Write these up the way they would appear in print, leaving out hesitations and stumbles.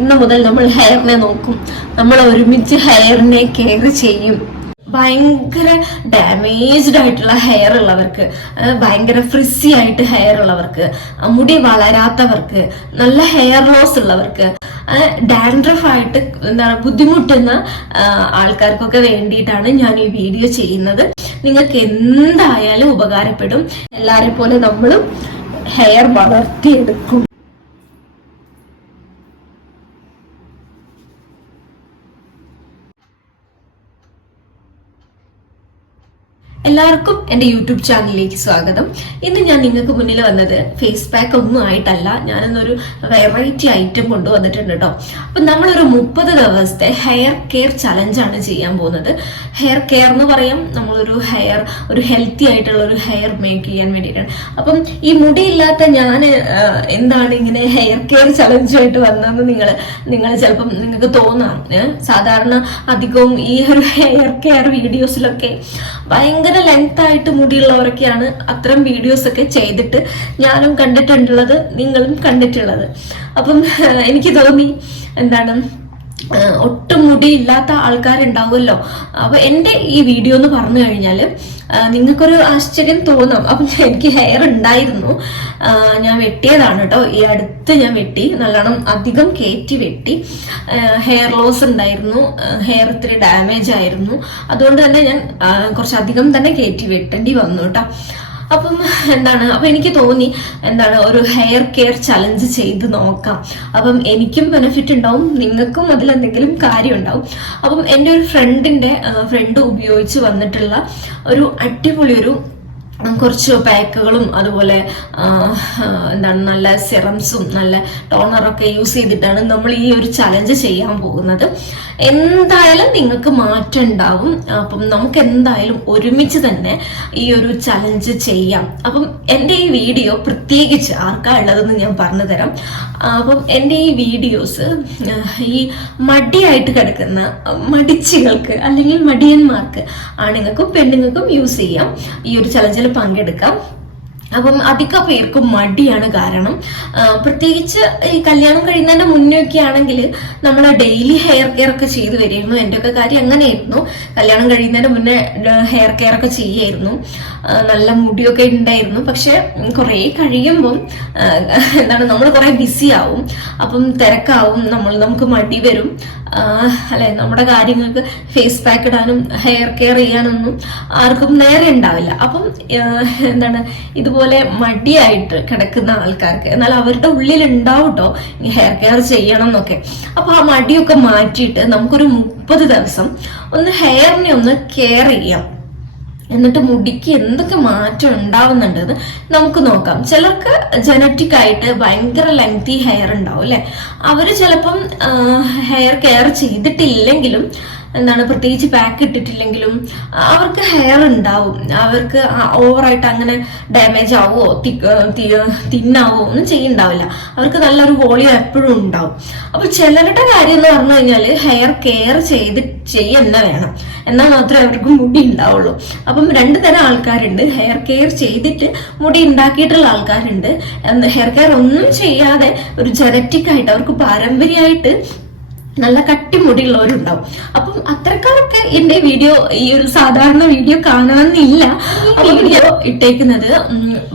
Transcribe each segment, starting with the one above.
ഇന്ന് മുതൽ നമ്മൾ ഹെയറിനെ നോക്കും. നമ്മൾ ഒരുമിച്ച് ഹെയറിനെ കെയർ ചെയ്യും. ഭയങ്കര ഡാമേജ്ഡ് ആയിട്ടുള്ള ഹെയർ ഉള്ളവർക്ക്, ഭയങ്കര ഫ്രിസി ആയിട്ട് ഹെയർ ഉള്ളവർക്ക്, മുടി വളരാത്തവർക്ക്, നല്ല ഹെയർ ലോസ് ഉള്ളവർക്ക്, ഡാൻഡ്രഫ് ആയിട്ട് എന്താണ് ബുദ്ധിമുട്ടുന്ന ആൾക്കാർക്കൊക്കെ വേണ്ടിയിട്ടാണ് ഞാൻ ഈ വീഡിയോ ചെയ്യുന്നത്. നിങ്ങൾക്ക് എന്തായാലും ഉപകാരപ്പെടും. എല്ലാരെ പോലെ നമ്മളും ഹെയർ വളർത്തിയെടുക്കും. എല്ലാവർക്കും എൻ്റെ യൂട്യൂബ് ചാനലിലേക്ക് സ്വാഗതം. ഇന്ന് ഞാൻ നിങ്ങൾക്ക് മുന്നിൽ വന്നത് ഫേസ് പാക്ക് ഒന്നും ആയിട്ടല്ല, ഞാനിന്നൊരു വെറൈറ്റി ഐറ്റം കൊണ്ടുവന്നിട്ടുണ്ട് കേട്ടോ. അപ്പൊ നമ്മളൊരു 30 ദിവസത്തെ ഹെയർ കെയർ ചലഞ്ചാണ് ചെയ്യാൻ പോകുന്നത്. ഹെയർ കെയർ എന്ന് പറയും, നമ്മളൊരു ഒരു ഹെൽത്തി ആയിട്ടുള്ള ഒരു ഹെയർ മേക്ക് ചെയ്യാൻ വേണ്ടിയിട്ടാണ്. അപ്പം ഈ മുടിയില്ലാത്ത ഞാൻ എന്താണ് ഇങ്ങനെ ഹെയർ കെയർ ചലഞ്ചുമായിട്ട് വന്നതെന്ന് നിങ്ങൾ ചിലപ്പം നിങ്ങൾക്ക് തോന്നാം. സാധാരണ അധികവും ഈ ഒരു ഹെയർ കെയർ വീഡിയോസിലൊക്കെ ഭയങ്കര ലെങ്ത് ആയിട്ട് മുടിയുള്ളവരൊക്കെയാണ് അത്തരം വീഡിയോസ് ഒക്കെ ചെയ്തിട്ട് ഞാനും കണ്ടിട്ടുള്ളത്, നിങ്ങളും കണ്ടിട്ടുള്ളത്. അപ്പം എനിക്ക് തോന്നി എന്താണ് ഒട്ടും മുടിയില്ലാത്ത ആൾക്കാരുണ്ടാവുമല്ലോ. അപ്പൊ എന്റെ ഈ വീഡിയോ എന്ന് പറഞ്ഞു കഴിഞ്ഞാല് നിങ്ങൾക്കൊരു ആശ്ചര്യം തോന്നും. അപ്പം എനിക്ക് ഹെയർ ഉണ്ടായിരുന്നു, ഞാൻ വെട്ടിയതാണ് കേട്ടോ. ഈ അടുത്ത് ഞാൻ വെട്ടി, നല്ലോണം അധികം കയറ്റി വെട്ടി. ഹെയർ ലോസ് ഉണ്ടായിരുന്നു, ഹെയർ ഇത്തിരി ഡാമേജ് ആയിരുന്നു. അതുകൊണ്ട് തന്നെ ഞാൻ കുറച്ചധികം തന്നെ കയറ്റി വെട്ടേണ്ടി വന്നു കേട്ടോ. അപ്പം അപ്പൊ എനിക്ക് തോന്നി ഒരു ഹെയർ കെയർ ചലഞ്ച് ചെയ്ത് നോക്കാം. അപ്പം എനിക്കും ബെനിഫിറ്റ് ഉണ്ടാവും, നിങ്ങൾക്കും അതിലെന്തെങ്കിലും കാര്യം ഉണ്ടാവും. അപ്പം എൻ്റെ ഒരു ഫ്രണ്ട് ഉപയോഗിച്ച് വന്നിട്ടുള്ള ഒരു അടിപൊളി കുറച്ച് പാക്കുകളും അതുപോലെ നല്ല സിറംസും നല്ല ടോണറൊക്കെ യൂസ് ചെയ്തിട്ടാണ് നമ്മൾ ഈ ഒരു ചലഞ്ച് ചെയ്യാൻ പോകുന്നത്. എന്തായാലും നിങ്ങൾക്ക് മാറ്റം ഉണ്ടാവും. അപ്പം നമുക്ക് എന്തായാലും ഒരുമിച്ച് തന്നെ ഈ ഒരു ചലഞ്ച് ചെയ്യാം. അപ്പം എൻ്റെ ഈ വീഡിയോ പ്രത്യേകിച്ച് ആർക്കാ ഉള്ളതെന്ന് ഞാൻ പറഞ്ഞു തരാം. അപ്പം എൻ്റെ ഈ വീഡിയോസ് ഈ മടിയായിട്ട് കിടക്കുന്ന മടിച്ചികൾക്ക് അല്ലെങ്കിൽ മടിയന്മാർക്ക്, ആണുങ്ങൾക്കും പെണ്ണുങ്ങൾക്കും യൂസ് ചെയ്യാം, ഈ ഒരു ചലഞ്ചിൽ പങ്കെടുക്കാം. അപ്പം അധിക പേർക്കും മടിയാണ് കാരണം. പ്രത്യേകിച്ച് ഈ കല്യാണം കഴിയുന്നതിന്റെ മുന്നേ ഒക്കെ ആണെങ്കിൽ നമ്മൾ ഡെയിലി ഹെയർ കെയർ ഒക്കെ ചെയ്തു വരികയായിരുന്നു. എൻ്റെ ഒക്കെ കാര്യം അങ്ങനെയായിരുന്നു. കല്യാണം കഴിയുന്നതിന്റെ മുന്നേ ഹെയർ കെയർ ഒക്കെ ചെയ്യായിരുന്നു, നല്ല മുടിയൊക്കെ ഉണ്ടായിരുന്നു. പക്ഷെ കുറെ കഴിയുമ്പം നമ്മൾ കുറെ ബിസി ആവും, അപ്പം തിരക്കാവും, നമുക്ക് മടി വരും അല്ലെ. നമ്മുടെ കാര്യങ്ങൾക്ക് ഫേസ് പാക്ക് ഇടാനും ഹെയർ കെയർ ചെയ്യാനൊന്നും ആർക്കും നേരെ ഉണ്ടാവില്ല. അപ്പം ഇതുപോലെ മടിയായിട്ട് കിടക്കുന്ന ആൾക്കാർക്ക്, എന്നാൽ അവരുടെ ഉള്ളിൽ ഉണ്ടാവും കേട്ടോ ഈ ഹെയർ കെയർ ചെയ്യണം എന്നൊക്കെ. അപ്പൊ ആ മടിയൊക്കെ മാറ്റിയിട്ട് നമുക്കൊരു 30 ദിവസം ഹെയറിനെ കെയർ ചെയ്യാം. എന്നിട്ട് മുടിക്ക് എന്തൊക്കെ മാറ്റം ഉണ്ടാവുന്നുണ്ടെന്ന് നമുക്ക് നോക്കാം. ചിലർക്ക് ജനറ്റിക് ആയിട്ട് ഭയങ്കര ലെങ്തി ഹെയർ ഉണ്ടാവും അല്ലെ. അവര് ചിലപ്പം ഹെയർ കെയർ ചെയ്തിട്ടില്ലെങ്കിലും പ്രത്യേകിച്ച് പാക്ക് ഇട്ടിട്ടില്ലെങ്കിലും അവർക്ക് ഹെയർ ഉണ്ടാവും. അവർക്ക് ഓവറായിട്ട് അങ്ങനെ ഡാമേജ് ആവോ തിന്നാവോ ഒന്നും ചെയ്യുന്നുണ്ടാവില്ല. അവർക്ക് നല്ലൊരു വോളിയം എപ്പോഴും ഉണ്ടാവും. അപ്പൊ ചിലരുടെ കാര്യം എന്ന് പറഞ്ഞു കഴിഞ്ഞാല് ഹെയർ കെയർ ചെയ്യന്നെ വേണം, എന്നാൽ മാത്രമേ അവർക്ക് മുടി ഉണ്ടാവുള്ളൂ. അപ്പം 2 തരം ആൾക്കാരുണ്ട്. ഹെയർ കെയർ ചെയ്തിട്ട് മുടി ഉണ്ടാക്കിയിട്ടുള്ള ആൾക്കാരുണ്ട്. ഹെയർ കെയർ ഒന്നും ചെയ്യാതെ ഒരു ജനറ്റിക് ആയിട്ട് അവർക്ക് പാരമ്പര്യമായിട്ട് നല്ല കട്ടിമുടിയുള്ളവരുണ്ടാവും. അപ്പം അത്രക്കാരൊക്കെ എന്റെ വീഡിയോ, ഈ ഒരു സാധാരണ വീഡിയോ കാണണമെന്നില്ല. ഈ വീഡിയോ ഇട്ടേക്കുന്നത്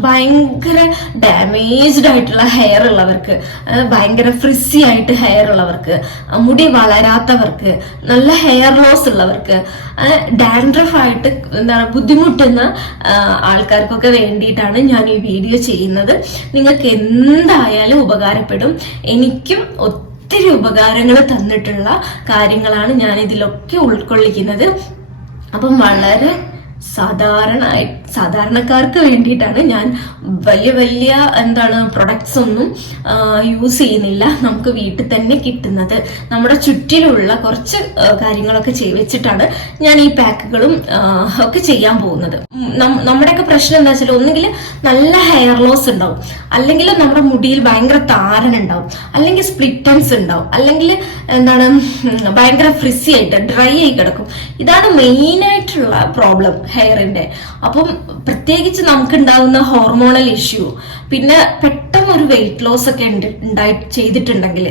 ഭയങ്കര ഡാമേജ്ഡ് ആയിട്ടുള്ള ഹെയർ ഉള്ളവർക്ക്, ഭയങ്കര ഫ്രിസി ആയിട്ട് ഹെയർ ഉള്ളവർക്ക്, മുടി വളരാത്തവർക്ക്, നല്ല ഹെയർ ലോസ് ഉള്ളവർക്ക്, ഡാൻഡ്രഫ് ആയിട്ട് ബുദ്ധിമുട്ടുന്ന ആൾക്കാർക്കൊക്കെ വേണ്ടിയിട്ടാണ് ഞാൻ ഈ വീഡിയോ ചെയ്യുന്നത്. നിങ്ങൾക്ക് എന്തായാലും ഉപകാരപ്പെടും. എനിക്കും ഒത്തിരി ഉപകാരങ്ങൾ തന്നിട്ടുള്ള കാര്യങ്ങളാണ് ഞാൻ ഇതിലൊക്കെ ഉൾക്കൊള്ളിക്കുന്നത്. അപ്പം വളരെ സാധാരണക്കാർക്ക് വേണ്ടിയിട്ടാണ് ഞാൻ വലിയ പ്രൊഡക്ട്സ് ഒന്നും യൂസ് ചെയ്യുന്നില്ല. നമുക്ക് വീട്ടിൽ തന്നെ കിട്ടുന്നത്, നമ്മുടെ ചുറ്റിലുള്ള കുറച്ച് കാര്യങ്ങളൊക്കെ വെച്ചിട്ടാണ് ഞാൻ ഈ പാക്കുകളും ഒക്കെ ചെയ്യാൻ പോകുന്നത്. നമ്മുടെയൊക്കെ പ്രശ്നം എന്താ വെച്ചാൽ ഒന്നുകിൽ നല്ല ഹെയർ ലോസ് ഉണ്ടാവും, അല്ലെങ്കിൽ നമ്മുടെ മുടിയിൽ ഭയങ്കര താരൻ ഉണ്ടാവും, അല്ലെങ്കിൽ സ്പ്ലിറ്റൻസ് ഉണ്ടാവും, അല്ലെങ്കിൽ ഭയങ്കര ഫ്രിസി ആയിട്ട് ഡ്രൈ ആയി കിടക്കും. ഇതാണ് മെയിൻ ആയിട്ടുള്ള പ്രോബ്ലം ഹെയറിന്റെ. അപ്പം പ്രത്യേകിച്ച് നമുക്ക് ഉണ്ടാകുന്ന ഹോർമോണൽ ഇഷ്യൂ, പിന്നെ പെട്ടെന്ന് ഒരു വെയിറ്റ് ലോസ് ഒക്കെ ചെയ്തിട്ടുണ്ടെങ്കിൽ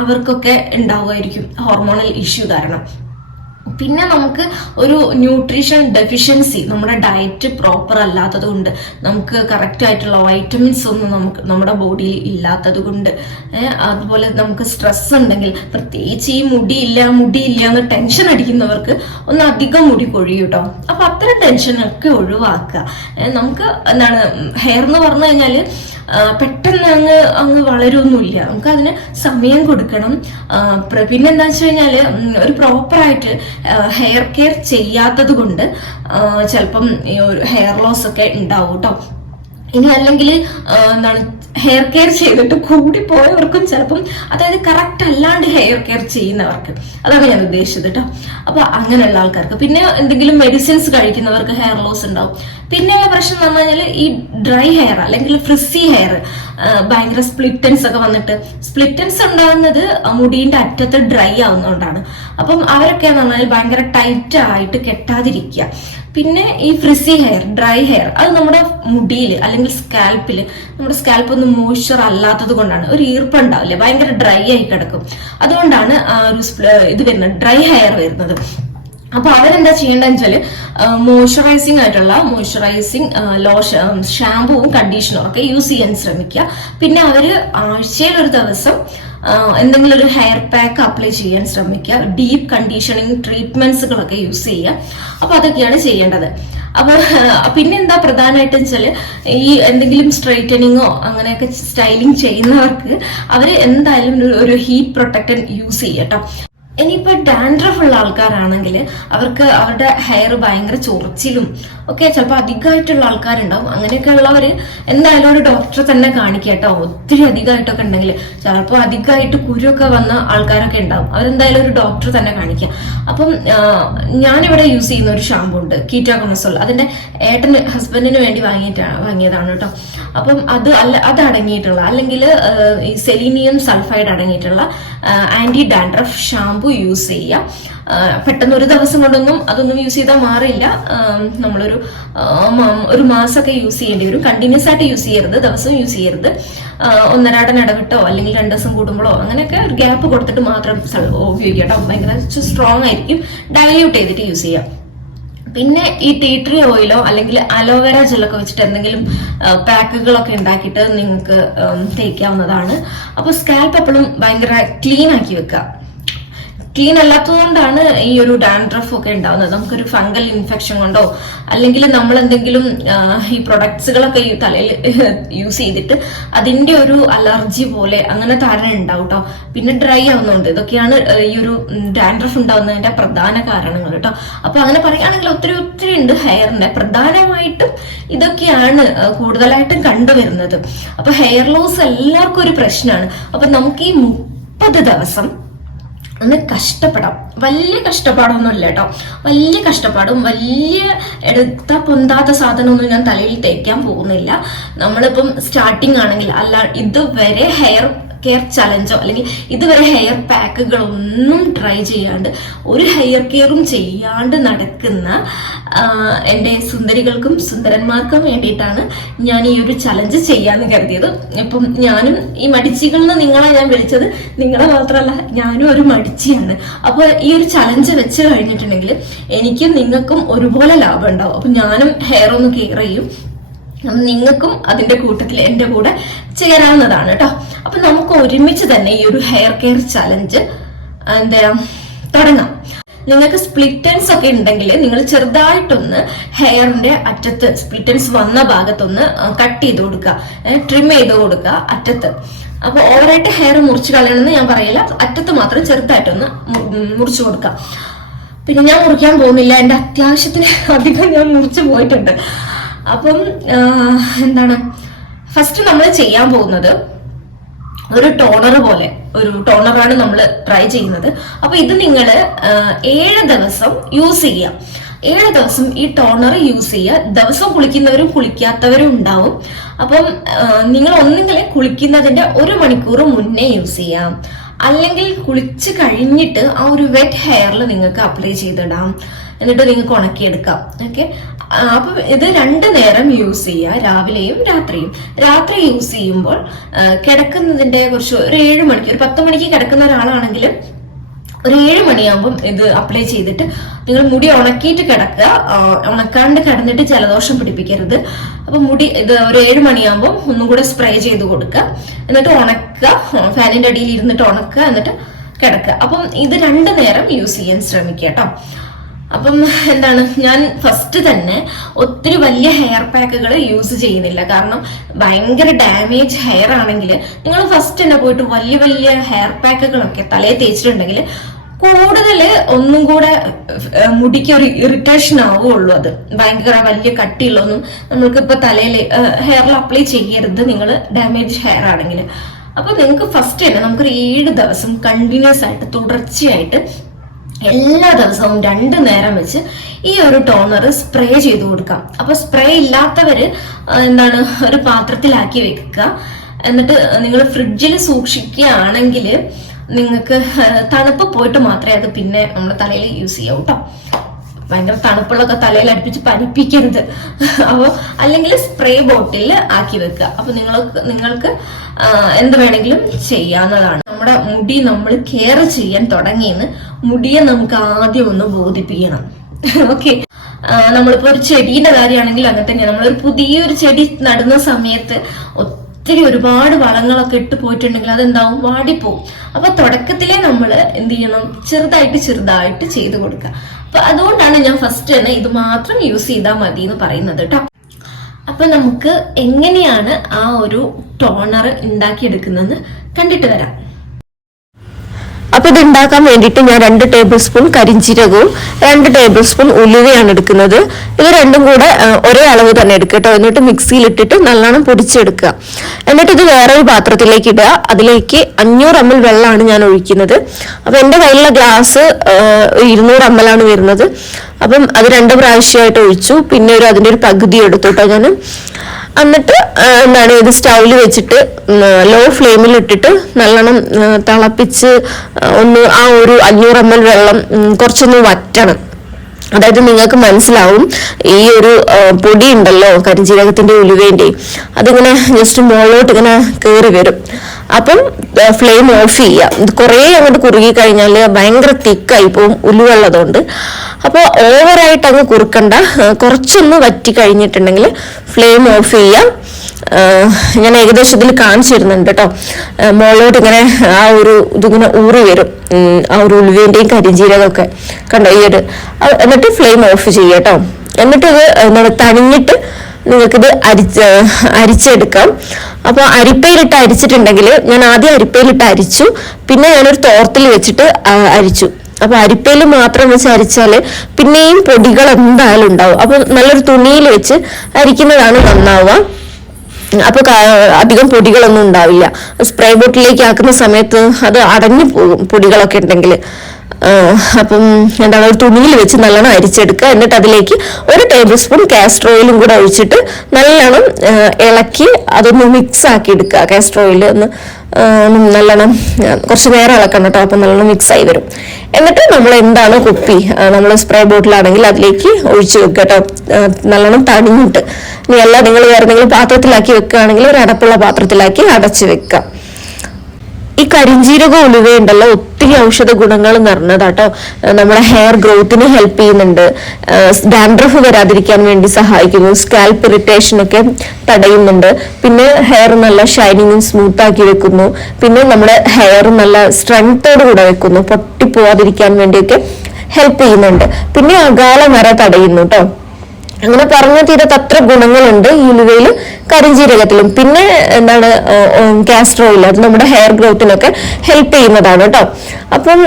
അവർക്കൊക്കെ ഉണ്ടാവുമായിരിക്കും ഹോർമോണൽ ഇഷ്യൂ കാരണം. പിന്നെ നമുക്ക് ഒരു ന്യൂട്രീഷൻ ഡെഫിഷ്യൻസി, നമ്മുടെ ഡയറ്റ് പ്രോപ്പർ അല്ലാത്തത് കൊണ്ട്, നമുക്ക് കറക്റ്റ് ആയിട്ടുള്ള വൈറ്റമിൻസ് ഒന്നും നമ്മുടെ ബോഡിയിൽ ഇല്ലാത്തത് കൊണ്ട്, അതുപോലെ നമുക്ക് സ്ട്രെസ് ഉണ്ടെങ്കിൽ, പ്രത്യേകിച്ച് ഈ മുടിയില്ല എന്ന് ടെൻഷൻ അടിക്കുന്നവർക്ക് ഒന്ന് അധികം മുടി കൊഴിയും കേട്ടോ. അപ്പൊ അത്തരം ടെൻഷനൊക്കെ ഒഴിവാക്കുക. നമുക്ക് എന്താണ് ഹെയർ എന്ന് പറഞ്ഞു കഴിഞ്ഞാല് പെട്ടെന്ന് അങ്ങ് വളരൊന്നുമില്ല, നമുക്ക് അതിന് സമയം കൊടുക്കണം. പിന്നെന്താ വെച്ച് കഴിഞ്ഞാല് ഒരു പ്രോപ്പറായിട്ട് ഹെയർ കെയർ ചെയ്യാത്തത് കൊണ്ട് ചിലപ്പം ഹെയർ ലോസ് ഒക്കെ ഉണ്ടാവും കേട്ടോ. ഇനി അല്ലെങ്കിൽ എന്താണ് ഹെയർ കെയർ ചെയ്തിട്ട് കൂടിപ്പോയവർക്കും ചിലപ്പം, അതായത് കറക്റ്റ് അല്ലാണ്ട് ഹെയർ കെയർ ചെയ്യുന്നവർക്ക്, അതാണ് ഞാൻ ഉദ്ദേശിച്ചത് കേട്ടോ. അപ്പൊ അങ്ങനെയുള്ള ആൾക്കാർക്ക്, പിന്നെ എന്തെങ്കിലും മെഡിസിൻസ് കഴിക്കുന്നവർക്ക് ഹെയർ ലോസ് ഉണ്ടാവും. പിന്നെയുള്ള പ്രശ്നം എന്ന് പറഞ്ഞു കഴിഞ്ഞാൽ ഈ ഡ്രൈ ഹെയർ അല്ലെങ്കിൽ ഫ്രിസി ഹെയർ, ഭയങ്കര സ്പ്ലിറ്റൻസ് ഒക്കെ വന്നിട്ട്, സ്പ്ലിറ്റൻസ് ഉണ്ടാകുന്നത് മുടീന്റെ അറ്റത്ത് ഡ്രൈ ആവുന്നതുകൊണ്ടാണ്. അപ്പം അവരൊക്കെ എന്ന് പറഞ്ഞാൽ ഭയങ്കര ടൈറ്റ് ആയിട്ട് കെട്ടാതിരിക്കുക. പിന്നെ ഈ ഫ്രിസി ഹെയർ, ഡ്രൈ ഹെയർ, അത് നമ്മുടെ മുടിയിൽ അല്ലെങ്കിൽ സ്കാൽപ്പില്, നമ്മുടെ സ്കാൽപ്പ് ഒന്നും മോയ്സ്ചർ അല്ലാത്തത് കൊണ്ടാണ്, ഒരു ഈർപ്പുണ്ടാവില്ല, ഭയങ്കര ഡ്രൈ ആയി കിടക്കും. അതുകൊണ്ടാണ് ഇത് വരുന്നത്, ഡ്രൈ ഹെയർ വരുന്നത്. അപ്പൊ അവരെന്താ ചെയ്യേണ്ടതെന്ന് വെച്ചാല് മോയ്സ്ചറൈസിംഗ് ആയിട്ടുള്ള ഷാമ്പുവും കണ്ടീഷണറും ഒക്കെ യൂസ് ചെയ്യാൻ ശ്രമിക്കുക. പിന്നെ അവര് ആഴ്ചയിൽ ഒരു ദിവസം എന്തെങ്കിലും ഒരു ഹെയർ പാക്ക് അപ്ലൈ ചെയ്യാൻ ശ്രമിക്കുക. ഡീപ്പ് കണ്ടീഷനിങ് ട്രീറ്റ്മെന്റ്സുകളൊക്കെ യൂസ് ചെയ്യുക. അപ്പൊ അതൊക്കെയാണ് ചെയ്യേണ്ടത്. അപ്പൊ പിന്നെന്താ പ്രധാനമായിട്ട് വെച്ചാല് ഈ എന്തെങ്കിലും സ്ട്രൈറ്റനിങ്ങോ അങ്ങനെയൊക്കെ സ്റ്റൈലിംഗ് ചെയ്യുന്നവർക്ക് അവര് എന്തായാലും ഒരു ഹീറ്റ് പ്രൊട്ടക്ടന്റ് യൂസ് ചെയ്യട്ടോ. ഇനിയിപ്പോ ഡാൻഡ്രഫ് ഉള്ള ആൾക്കാരാണെങ്കിൽ അവർക്ക് അവരുടെ ഹെയർ ഭയങ്കര ചൊറിച്ചിലും ഒക്കെ ചിലപ്പോൾ അധികമായിട്ടുള്ള ആൾക്കാരുണ്ടാവും. അങ്ങനെയൊക്കെ ഉള്ളവര് എന്തായാലും ഒരു ഡോക്ടറെ തന്നെ കാണിക്കുക കേട്ടോ. ഒത്തിരി അധികമായിട്ടൊക്കെ ഉണ്ടെങ്കിൽ, ചിലപ്പോൾ അധികമായിട്ട് കുരുവൊക്കെ വന്ന ആൾക്കാരൊക്കെ ഉണ്ടാവും, അവരെന്തായാലും ഒരു ഡോക്ടറെ തന്നെ കാണിക്കുക. അപ്പം ഞാനിവിടെ യൂസ് ചെയ്യുന്ന ഒരു ഷാമ്പു ഉണ്ട്, കീറ്റോകോണസോൾ. അതിന്റെ ഹസ്ബൻഡിന് വേണ്ടി വാങ്ങിയതാണ് കേട്ടോ. അപ്പം അത് അടങ്ങിയിട്ടുള്ള, അല്ലെങ്കിൽ ഈ സെലീനിയം സൾഫൈഡ് അടങ്ങിയിട്ടുള്ള ആന്റി ഡാൻഡ്രഫ് ഷാമ്പു യൂസ് ചെയ്യുക. പെട്ടെന്ന് ഒരു ദിവസം കൊണ്ടൊന്നും അതൊന്നും യൂസ് ചെയ്താൽ മാറില്ല. ഒരു മാസമൊക്കെ യൂസ് ചെയ്യേണ്ടി വരും. കണ്ടിന്യൂസ് ആയിട്ട് യൂസ് ചെയ്യരുത്, ദിവസം യൂസ് ചെയ്യരുത്. ഒന്നരാടൻ ഇടവിട്ടോ അല്ലെങ്കിൽ 2 ദിവസം കൂടുമ്പോഴോ അങ്ങനെയൊക്കെ ഒരു ഗ്യാപ്പ് കൊടുത്തിട്ട് മാത്രം ഉപയോഗിക്കട്ടോ. ഭയങ്കര സ്ട്രോങ് ആയിരിക്കും. ഡൈല്യൂട്ട് ചെയ്തിട്ട് യൂസ് ചെയ്യാം. പിന്നെ ഈ ടീ ട്രീ ഓയിലോ അല്ലെങ്കിൽ അലോവേര ജെല്ലൊക്കെ വെച്ചിട്ട് എന്തെങ്കിലും പാക്കുകളൊക്കെ ഉണ്ടാക്കിയിട്ട് നിങ്ങൾക്ക് തേക്കാവുന്നതാണ്. അപ്പൊ സ്കാൽപ്പ് എപ്പോഴും ഭയങ്കര ക്ലീൻ ആക്കി വെക്കുക. ക്ലീൻ അല്ലാത്തതുകൊണ്ടാണ് ഈ ഒരു ഡാൻഡ്രഫ് ഒക്കെ ഉണ്ടാവുന്നത്. നമുക്കൊരു ഫംഗൽ ഇൻഫെക്ഷൻ കൊണ്ടോ അല്ലെങ്കിൽ നമ്മൾ എന്തെങ്കിലും ഈ പ്രൊഡക്ട്സുകളൊക്കെ ഈ തലയിൽ യൂസ് ചെയ്തിട്ട് അതിന്റെ ഒരു അലർജി പോലെ അങ്ങനെ താരൻ ഉണ്ടാവും കേട്ടോ. പിന്നെ ഡ്രൈ ആവുന്നുണ്ട്. ഇതൊക്കെയാണ് ഈ ഒരു ഡാൻഡ്രഫ് ഉണ്ടാവുന്നതിന്റെ പ്രധാന കാരണങ്ങൾ കേട്ടോ. അപ്പൊ അങ്ങനെ പറയുകയാണെങ്കിൽ ഒത്തിരി ഉണ്ട് ഹെയറിന്റെ. പ്രധാനമായിട്ടും ഇതൊക്കെയാണ് കൂടുതലായിട്ടും കണ്ടുവരുന്നത്. അപ്പൊ ഹെയർ ലോസ് എല്ലാവർക്കും ഒരു പ്രശ്നമാണ്. അപ്പൊ നമുക്ക് ഈ 30 ദിവസം ഒന്ന് കഷ്ടപ്പെടാം. വലിയ കഷ്ടപ്പാടൊന്നുമില്ല കേട്ടോ. വലിയ കഷ്ടപ്പാടും വലിയ എടുത്ത പൊന്താത്ത സാധനമൊന്നും ഞാൻ തലയിൽ തേക്കാൻ പോകുന്നില്ല. നമ്മളിപ്പം സ്റ്റാർട്ടിങ് ആണെങ്കിൽ, അല്ല ഇതുവരെ ഹെയർ കെയർ ചലഞ്ചോ അല്ലെങ്കിൽ ഇതുവരെ ഹെയർ പാക്കുകളൊന്നും ട്രൈ ചെയ്യാണ്ട്, ഒരു ഹെയർ കെയറും ചെയ്യാണ്ട് നടക്കുന്ന എൻ്റെ സുന്ദരികൾക്കും സുന്ദരന്മാർക്കും വേണ്ടിയിട്ടാണ് ഞാൻ ഈ ഒരു ചലഞ്ച് ചെയ്യാന്ന് കരുതിയത്. ഇപ്പം ഞാനും ഈ മടിച്ചികളെന്ന് നിങ്ങളെ ഞാൻ വിളിച്ചത്, നിങ്ങളെ മാത്രമല്ല ഞാനും ഒരു മടിച്ചിയാണ്. അപ്പൊ ഈ ഒരു ചലഞ്ച് വെച്ച് കഴിഞ്ഞിട്ടുണ്ടെങ്കിൽ എനിക്കും നിങ്ങൾക്കും ഒരുപോലെ ലാഭം ഉണ്ടാവും. അപ്പൊ ഞാനും ഹെയർ ഒന്ന് കെയർ ചെയ്യും, നിങ്ങൾക്കും അതിന്റെ കൂട്ടത്തിൽ എന്റെ കൂടെ ചേരാവുന്നതാണ് കേട്ടോ. അപ്പൊ നമുക്ക് ഒരുമിച്ച് തന്നെ ഈ ഒരു ഹെയർ കെയർ ചലഞ്ച് തുടങ്ങാം. നിങ്ങൾക്ക് സ്പ്ലിറ്റൻസ് ഒക്കെ ഉണ്ടെങ്കിൽ നിങ്ങൾ ചെറുതായിട്ടൊന്ന് ഹെയറിന്റെ അറ്റത്ത്, സ്പ്ലിറ്റൻസ് വന്ന ഭാഗത്തൊന്ന് കട്ട് ചെയ്ത് കൊടുക്കുക, ട്രിം ചെയ്ത് കൊടുക്കുക അറ്റത്ത്. അപ്പൊ ഓവറായിട്ട് ഹെയർ മുറിച്ച് കളയണമെന്ന് ഞാൻ പറയില്ല, അറ്റത്ത് മാത്രം ചെറുതായിട്ടൊന്ന് മുറിച്ചു കൊടുക്കുക. പിന്നെ ഞാൻ മുറിക്കാൻ പോകുന്നില്ല, എന്റെ അത്യാവശ്യത്തിന് അധികം ഞാൻ മുറിച്ചു പോയിട്ടുണ്ട്. അപ്പം ഫസ്റ്റ് നമ്മൾ ചെയ്യാൻ പോകുന്നത് ഒരു ടോണർ പോലെ ഒരു ടോണറാണ് നമ്മൾ ട്രൈ ചെയ്യുന്നത്. അപ്പൊ ഇത് നിങ്ങൾ 7 ദിവസം യൂസ് ചെയ്യാം. 7 ദിവസം ഈ ടോണർ യൂസ് ചെയ്യുക. ദിവസം കുളിക്കുന്നവരും കുളിക്കാത്തവരും ഉണ്ടാവും. അപ്പം നിങ്ങൾ ഒന്നുകിൽ കുളിക്കുന്നതിന്റെ 1 മണിക്കൂർ മുന്നേ യൂസ് ചെയ്യാം, അല്ലെങ്കിൽ കുളിച്ച് കഴിഞ്ഞിട്ട് ആ ഒരു വെറ്റ് ഹെയറിൽ നിങ്ങൾക്ക് അപ്ലൈ ചെയ്തിടാം. എന്നിട്ട് നിങ്ങൾക്ക് ഉണക്കിയെടുക്കാം. ഓക്കെ, അപ്പൊ ഇത് 2 നേരം യൂസ് ചെയ്യുക, രാവിലെയും രാത്രിയും. രാത്രി യൂസ് ചെയ്യുമ്പോൾ കിടക്കുന്നതിന്റെ കുറച്ച് ഒരു 7 മണിക്ക്, ഒരു 10 മണിക്ക് കിടക്കുന്ന ഒരാളാണെങ്കിൽ ഒരു 7 മണിയാകുമ്പം ഇത് അപ്ലൈ ചെയ്തിട്ട് നിങ്ങൾ മുടി ഉണക്കിയിട്ട് കിടക്കുക. ഉണക്കാണ്ട് കിടന്നിട്ട് ജലദോഷം പിടിപ്പിക്കരുത്. അപ്പൊ മുടി ഇത് ഒരു 7 മണിയാകുമ്പോൾ ഒന്നും കൂടെ സ്പ്രേ ചെയ്ത് കൊടുക്കുക. എന്നിട്ട് ഉണക്കുക, ഫാനിന്റെ അടിയിൽ ഇരുന്നിട്ട് ഉണക്കുക, എന്നിട്ട് കിടക്കുക. അപ്പം ഇത് 2 നേരം യൂസ് ചെയ്യാൻ ശ്രമിക്കുക കേട്ടോ. അപ്പം എന്താണ്, ഞാൻ ഫസ്റ്റ് തന്നെ ഒത്തിരി വലിയ ഹെയർ പാക്കുകൾ യൂസ് ചെയ്യുന്നില്ല. കാരണം ഭയങ്കര ഡാമേജ് ഹെയർ ആണെങ്കിൽ നിങ്ങൾ ഫസ്റ്റ് തന്നെ പോയിട്ട് വലിയ വലിയ ഹെയർ പാക്കുകളൊക്കെ തലയിൽ തേച്ചിട്ടുണ്ടെങ്കിൽ കൂടുതൽ ഒന്നും കൂടെ മുടിക്ക് ഒരു ഇറിറ്റേഷൻ ആവുള്ളൂ. അത് ഭയങ്കര വലിയ കട്ടിയുള്ളൊന്നും നമ്മൾക്ക് ഇപ്പൊ തലയിൽ ഹെയറിൽ അപ്ലൈ ചെയ്യരുത്, നിങ്ങൾ ഡാമേജ് ഹെയർ ആണെങ്കിൽ. അപ്പൊ നിങ്ങൾക്ക് ഫസ്റ്റ് തന്നെ നമുക്കൊരു 7 ദിവസം കണ്ടിന്യൂസ് ആയിട്ട് തുടർച്ചയായിട്ട് എല്ലാ ദിവസവും 2 നേരം വെച്ച് ഈ ഒരു ടോണർ സ്പ്രേ ചെയ്ത് കൊടുക്കാം. അപ്പൊ സ്പ്രേ ഇല്ലാത്തവര് എന്താണ്, ഒരു പാത്രത്തിലാക്കി വെക്കുക. എന്നിട്ട് നിങ്ങൾ ഫ്രിഡ്ജിൽ സൂക്ഷിക്കുകയാണെങ്കിൽ നിങ്ങൾക്ക് തണുപ്പ് പോയിട്ട് മാത്രമേ അത് പിന്നെ നമ്മുടെ തലയിൽ യൂസ് ചെയ്യാവൂ കേട്ടോ. ഭയങ്കര തണുപ്പുള്ളൊക്കെ തലയിൽ അടുപ്പിച്ച് പനിപ്പിക്കരുത്. അപ്പോൾ അല്ലെങ്കിൽ സ്പ്രേ ബോട്ടിൽ ആക്കി വെക്കുക. അപ്പൊ നിങ്ങൾക്ക് എന്ത് വേണമെങ്കിലും ചെയ്യാവുന്നതാണ്. നമ്മുടെ മുടി നമ്മൾ കെയർ ചെയ്യാൻ തുടങ്ങിയെന്ന് മുടിയെ നമുക്ക് ആദ്യം ഒന്ന് ബോധിപ്പിക്കണം. ഓക്കെ, നമ്മളിപ്പോ ഒരു ചെടീന്റെ കാര്യമാണെങ്കിൽ അങ്ങനെ തന്നെ. നമ്മളൊരു പുതിയൊരു ചെടി നടുന്ന സമയത്ത് ഒത്തിരി ഒരുപാട് വളങ്ങളൊക്കെ ഇട്ട് പോയിട്ടുണ്ടെങ്കിൽ അതെന്താവും, വാടിപ്പോവും. അപ്പൊ തുടക്കത്തിലെ നമ്മൾ എന്ത് ചെയ്യണം, ചെറുതായിട്ട് ചെയ്ത് കൊടുക്കുക. അപ്പൊ അതുകൊണ്ടാണ് ഞാൻ ഫസ്റ്റ് തന്നെ ഇത് മാത്രം യൂസ് ചെയ്താൽ മതി എന്ന് പറയുന്നത് കേട്ടോ. അപ്പൊ നമുക്ക് എങ്ങനെയാണ് ആ ഒരു ടോണർ ഉണ്ടാക്കിയെടുക്കുന്നതെന്ന് കണ്ടിട്ട് വരാം. അപ്പൊ ഇത് ഉണ്ടാക്കാൻ വേണ്ടിയിട്ട് ഞാൻ 2 ടേബിൾ സ്പൂൺ കരിഞ്ചീരകവും 2 ടേബിൾ സ്പൂൺ ഉലുവയാണ് എടുക്കുന്നത്. ഇത് രണ്ടും കൂടെ ഒരേ അളവ് തന്നെ എടുക്കുക കേട്ടോ. എന്നിട്ട് മിക്സിയിൽ ഇട്ടിട്ട് നല്ലോണം പൊടിച്ചെടുക്കുക. എന്നിട്ട് ഇത് വേറൊരു പാത്രത്തിലേക്ക് ഇടുക. അതിലേക്ക് 500 ml വെള്ളമാണ് ഞാൻ ഒഴിക്കുന്നത്. അപ്പൊ എന്റെ കയ്യിലുള്ള ഗ്ലാസ് 200 ml ആണ് വരുന്നത്. അപ്പം അത് 2 പ്രാവശ്യമായിട്ട് ഒഴിച്ചു. പിന്നെ അതിന്റെ ഒരു പകുതി എടുത്തു കേട്ടോ ഞാൻ. എന്നിട്ട് എന്താണ്, ഇത് സ്റ്റൗവിൽ വെച്ചിട്ട് ലോ ഫ്ലെയിമിൽ ഇട്ടിട്ട് നല്ലോണം തിളപ്പിച്ച് ഒന്ന് ആ ഒരു 500 ml വെള്ളം കുറച്ചൊന്ന് വറ്റണം. അതായത് നിങ്ങൾക്ക് മനസ്സിലാവും ഈ ഒരു പൊടി ഉണ്ടല്ലോ, കരിഞ്ജീരകത്തിന്റെ ഉലുവേന്റെയും, അതിങ്ങനെ ജസ്റ്റ് മുകളിലോട്ട് ഇങ്ങനെ കയറി വരും. അപ്പം ഫ്ലെയിം ഓഫ് ചെയ്യുക. ഇത് കുറേ അങ്ങോട്ട് കുറുകി കഴിഞ്ഞാൽ ഭയങ്കര തിക്കായി പോവും ഉലുവുള്ളതുകൊണ്ട്. അപ്പോൾ ഓവറായിട്ട് അങ്ങ് കുറുക്കണ്ട, കുറച്ചൊന്ന് വറ്റി കഴിഞ്ഞിട്ടുണ്ടെങ്കിൽ ഫ്ലെയിം ഓഫ് ചെയ്യാം. ഞാൻ ഏകദേശം ഇതിൽ കാണിച്ചു തരുന്നുണ്ട് കേട്ടോ. മുകളിലോട്ട് ഇങ്ങനെ ആ ഒരു ഇതിങ്ങനെ ഊറി വരും, ആ ഒരു ഉലുവേന്റെയും കരിഞ്ജീരകമൊക്കെ കണ്ടോ ഈ ഒരു. എന്നിട്ട് ഫ്ലെയിം ഓഫ് ചെയ്യുക കേട്ടോ. എന്നിട്ട് ഇത് എന്താണ്, തണിഞ്ഞിട്ട് നിങ്ങൾക്കിത് അരിച്ചെടുക്കാം. അപ്പോൾ അരിപ്പയിലിട്ട് അരിച്ചിട്ടുണ്ടെങ്കിൽ, ഞാൻ ആദ്യം അരിപ്പയിലിട്ട് അരിച്ചു, പിന്നെ ഞാനൊരു തോർത്തിൽ വെച്ചിട്ട് അരിച്ചു. അപ്പൊ അരിപ്പയിൽ മാത്രം വെച്ച് അരിച്ചാല് പിന്നെയും പൊടികൾ എന്തായാലും ഉണ്ടാവും. അപ്പൊ നല്ലൊരു തുണിയിൽ വെച്ച് അരിക്കുന്നതാണ് നന്നാവുക. അപ്പൊ അധികം പൊടികളൊന്നും ഉണ്ടാവില്ല. സ്പ്രേ ബോട്ടിലേക്ക് ആക്കുന്ന സമയത്ത് അത് അടഞ്ഞു പോകും പൊടികളൊക്കെ ഉണ്ടെങ്കിൽ. അപ്പം എന്താണ്, ഒരു തുണിയിൽ വെച്ച് നല്ലോണം അരിച്ചെടുക്കുക. എന്നിട്ട് അതിലേക്ക് 1 ടേബിൾ സ്പൂൺ കാസ്റ്റർ ഓയിലും കൂടെ ഒഴിച്ചിട്ട് നല്ലോണം ഇളക്കി അതൊന്ന് മിക്സ് ആക്കി എടുക്കുക. കാസ്റ്റർ ഓയിൽ ഒന്ന് നല്ലോണം കുറച്ച് നേരം ഇളക്കണം കേട്ടോ. അപ്പം നല്ലോണം മിക്സ് ആയി വരും. എന്നിട്ട് നമ്മൾ എന്താണ് കുപ്പി, നമ്മൾ സ്പ്രേ ബോട്ടിലാണെങ്കിൽ അതിലേക്ക് ഒഴിച്ചു വെക്കുക കേട്ടോ. നല്ലോണം തണിഞ്ഞിട്ട്. ഇനി അല്ല നിങ്ങൾ വേറെ എന്തെങ്കിലും പാത്രത്തിലാക്കി വെക്കുകയാണെങ്കിൽ ഒരു അടപ്പുള്ള പാത്രത്തിലാക്കി അടച്ചു വെക്കുക. ഈ കരിഞ്ജീരക ഉലുവ ഉണ്ടല്ലോ, ഒത്തിരി ഔഷധ ഗുണങ്ങൾ നിറഞ്ഞതാട്ടോ. നമ്മുടെ ഹെയർ ഗ്രോത്തിന് ഹെൽപ്പ് ചെയ്യുന്നുണ്ട്, ഡാൻഡ്രഫ് വരാതിരിക്കാൻ വേണ്ടി സഹായിക്കുന്നു, സ്കാൽപ്പ് ഇറിറ്റേഷൻ ഒക്കെ തടയുന്നുണ്ട്, പിന്നെ ഹെയർ നല്ല ഷൈനിങ്ങും സ്മൂത്ത് ആക്കി വെക്കുന്നു, പിന്നെ നമ്മുടെ ഹെയർ നല്ല സ്ട്രെങ്തോട് കൂടെ വെക്കുന്നു, പൊട്ടിപ്പോവാതിരിക്കാൻ വേണ്ടിയൊക്കെ ഹെൽപ്പ് ചെയ്യുന്നുണ്ട്, പിന്നെ അകാല നര തടയുന്നു കേട്ടോ. അങ്ങനെ പറഞ്ഞു തീരത്ത് അത്ര ഗുണങ്ങളുണ്ട് ഈ ഉലുവയിലും കരിഞ്ജീരകത്തിലും. പിന്നെ എന്താണ്, കാസ്റ്റർ ഓയിൽ, അത് നമ്മുടെ ഹെയർ ഗ്രോത്തിനൊക്കെ ഹെൽപ്പ് ചെയ്യുന്നതാണ് കേട്ടോ. അപ്പം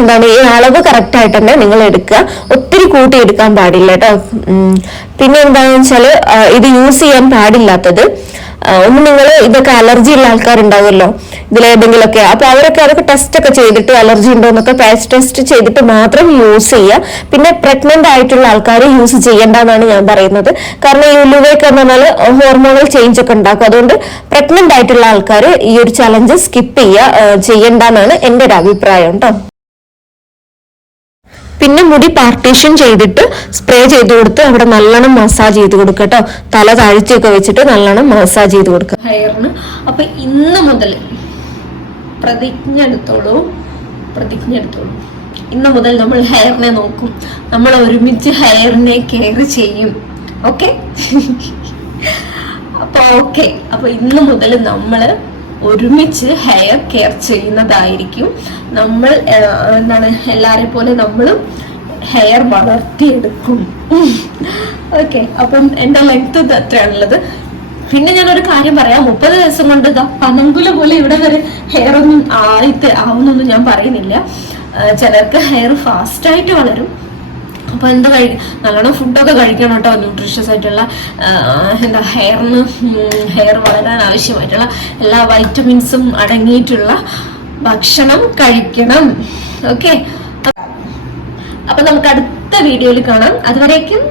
എന്താണ്, ഈ അളവ് കറക്റ്റ് ആയിട്ട് തന്നെ നിങ്ങൾ എടുക്കുക, ഒത്തിരി കൂട്ടിയെടുക്കാൻ പാടില്ല കേട്ടോ. പിന്നെ എന്താണെന്ന് വെച്ചാല് ഇത് യൂസ് ചെയ്യാൻ പാടില്ലാത്തത് ഒന്ന് നിങ്ങൾ ഇതൊക്കെ അലർജി ഉള്ള ആൾക്കാരുണ്ടാവുമല്ലോ ഇതിലേതെങ്കിലുമൊക്കെ, അപ്പൊ അവരൊക്കെ അതൊക്കെ ടെസ്റ്റ് ഒക്കെ ചെയ്തിട്ട് അലർജി ഉണ്ടോ എന്നൊക്കെ പാച്ച് ടെസ്റ്റ് ചെയ്തിട്ട് മാത്രം യൂസ് ചെയ്യുക. പിന്നെ പ്രഗ്നന്റ് ആയിട്ടുള്ള ആൾക്കാർ യൂസ് ചെയ്യേണ്ടെന്നാണ് ഞാൻ പറയുന്നത്. കാരണം ഈ ഉലുവയൊക്കെ എന്ന് പറഞ്ഞാൽ ഹോർമോണൽ ചേഞ്ച് ഒക്കെ ഉണ്ടാക്കും. അതുകൊണ്ട് പ്രഗ്നന്റ് ആയിട്ടുള്ള ആൾക്കാർ ഈ ഒരു ചലഞ്ച് സ്കിപ്പ് ചെയ്യണ്ടെന്നാണ് എൻ്റെ ഒരു അഭിപ്രായം കേട്ടോ. പിന്നെ മുടി പാർട്ടീഷൻ ചെയ്തിട്ട് സ്പ്രേ ചെയ്ത് കൊടുത്ത് അവിടെ നല്ലോണം മസാജ് ചെയ്ത് കൊടുക്കുക കേട്ടോ. തല താഴ്ചയൊക്കെ വെച്ചിട്ട് നല്ലോണം മസാജ് ചെയ്ത് കൊടുക്കുക ഹെയറിന്. അപ്പൊ ഇന്ന് മുതൽ പ്രതിജ്ഞ എടുത്തോളൂ. ഇന്ന് മുതൽ നമ്മൾ ഹെയറിനെ നോക്കും, നമ്മൾ ഒരുമിച്ച് ഹെയറിനെ കെയർ ചെയ്യും. ഓക്കെ? അപ്പൊ ഇന്ന് മുതൽ നമ്മൾ ഒരുമിച്ച് ഹെയർ കെയർ ചെയ്യുന്നതായിരിക്കും. നമ്മൾ എല്ലാരെ പോലെ നമ്മളും ഹെയർ വളർത്തിയെടുക്കും. ഓക്കെ, അപ്പം എന്റെ ലെങ്ത് അത്രയാണുള്ളത്. പിന്നെ ഞാനൊരു കാര്യം പറയാം, 30 ദിവസം കൊണ്ട് പനങ്കുല പോലെ ഇവിടെ വരെ ഹെയർ ഒന്നും ആവുന്നൊന്നും ഞാൻ പറയുന്നില്ല. ചിലർക്ക് ഹെയർ ഫാസ്റ്റ് ആയിട്ട് വളരും. അപ്പൊ നല്ലോണം ഫുഡൊക്കെ കഴിക്കണം കേട്ടോ. ന്യൂട്രീഷ്യസ് ആയിട്ടുള്ള ഹെയർ വളരാൻ ആവശ്യമായിട്ടുള്ള എല്ലാ വൈറ്റമിൻസും അടങ്ങിയിട്ടുള്ള ഭക്ഷണം കഴിക്കണം. ഓക്കെ, അപ്പൊ നമുക്ക് അടുത്ത വീഡിയോയിൽ കാണാം. അതുവരേക്കും